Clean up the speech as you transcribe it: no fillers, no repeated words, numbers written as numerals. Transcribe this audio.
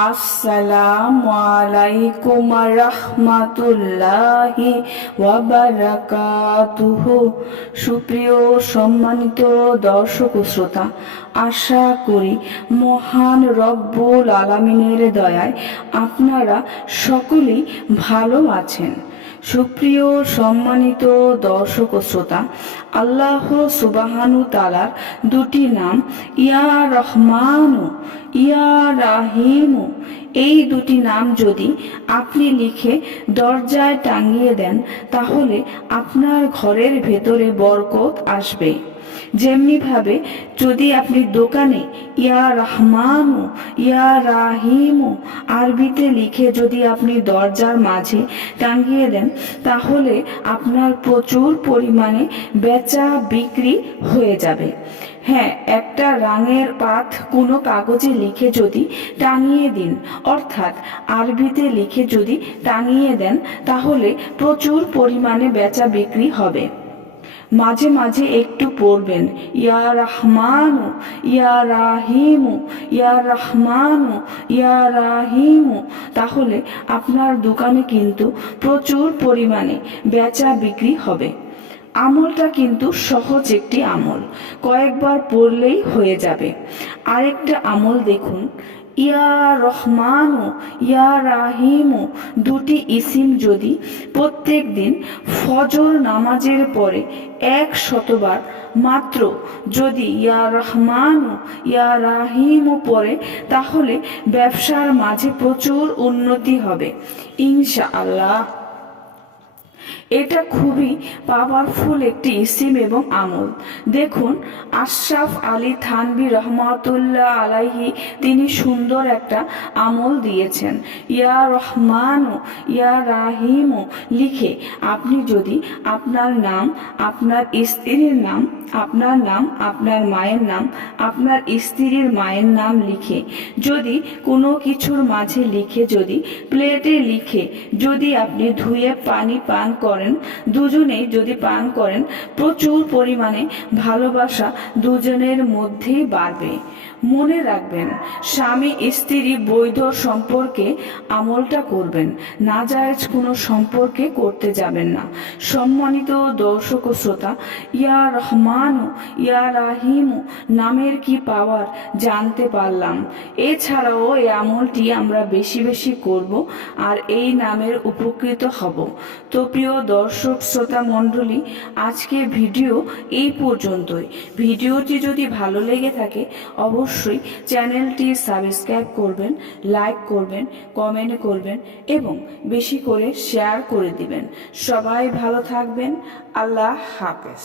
আসসালামু আলাইকুম রাহমাতুল্লাহি ওয়া বারাকাতুহু। সুপ্রিয় সম্মানিত দর্শক ও শ্রোতা, আশা করি মহান রব্বুল আলামিনের দয়ায় আপনারা সকলেই ভালো আছেন। সুপ্রিয় সম্মানিত দর্শক ও শ্রোতা, আল্লাহ সুবহানু তাআলার দুটি নাম ইয়া রহমানু ইয়া রাহিমু, এই দুটি নাম যদি আপনি লিখে দরজায় টাঙিয়ে দেন তাহলে আপনার ঘরের ভেতরে বরকত আসবে। যেমনিভাবে যদি আপনি দোকানে ইয়া রহমানু ইয়া রাহিমু আরবিতে লিখে যদি আপনি দরজার মাঝে টাঙিয়ে দেন তাহলে আপনার প্রচুর পরিমাণে বেচা বিক্রি হয়ে যাবে। হ্যাঁ, একটা রঙের পাত কোনো কাগজে লিখে যদি টাঙিয়ে দিন, অর্থাৎ আরবিতে লিখে যদি টাঙিয়ে দেন তাহলে প্রচুর পরিমাণে বেচা বিক্রি হবে। মাঝে মাঝে একটু পড়বেন ইয়া রহমানু ইয়া রাহিমু ইয়া রহমানু ইয়া রাহিমু, তাহলে আপনার দোকানে কিন্তু প্রচুর পরিমাণে বেচা বিক্রি হবে। আমলটা কিন্তু সহজ একটি আমল, কয়েকবার পড়লেই হয়ে যাবে। আরেকটা আমল দেখুন, ইয়া রহমানু ইয়া রাহিমু দুটি ইসিম যদি প্রত্যেক দিন ফজর নামাজের পরে 100বার মাত্র যদি ইয়া রহমানু ইয়া রাহিমু পড়ে তাহলে ব্যবসার মাঝে প্রচুর উন্নতি হবে ইনশাআল্লাহ। এটা খুবই পাওয়ারফুল একটি ইসিম এবং আমল। দেখুন, আশরাফ আলী থানভী রহমাতুল্লাহ আলাইহি তিনি সুন্দর একটা আমল দিয়েছেন। ইয়া রহমানু ইয়া রাহিমু লিখে আপনি যদি আপনার নাম, আপনার স্ত্রীর নাম, আপনার নাম, আপনার মায়ের নাম, আপনার স্ত্রীর মায়ের নাম লিখে যদি কোনো কিছুর মাঝে লিখে যদি প্লেটে লিখে যদি আপনি ধুয়ে পানি পান করেন, দুজনেই যদি পান করেন, প্রচুর পরিমাণে ভালোবাসা দুজনের মধ্যেই বাড়বে। মনে রাখবেন, স্বামী স্ত্রী বৈধ সম্পর্কে আমলটা করবেন, নাজায়েজ কোনো সম্পর্কে করতে যাবেন না। সম্মানিত দর্শক ও শ্রোতা, ইয়া রহমানু ইয়া রাহিমু নামের কি পাওয়ার জানতে পারলাম। এছাড়াও এই আমলটি আমরা বেশি বেশি করব আর এই নামের উপকৃত হব। তো প্রিয় দর্শক শ্রোতা মণ্ডলী, আজকে ভিডিও এই পর্যন্তই। ভিডিওটি যদি ভালো লেগে থাকে অবশ্যই চ্যানেলটি সাবস্ক্রাইব করবেন, লাইক করবেন, কমেন্ট করবেন এবং বেশি করে শেয়ার করে দিবেন। সবাই ভালো থাকবেন। আল্লাহ হাফেজ।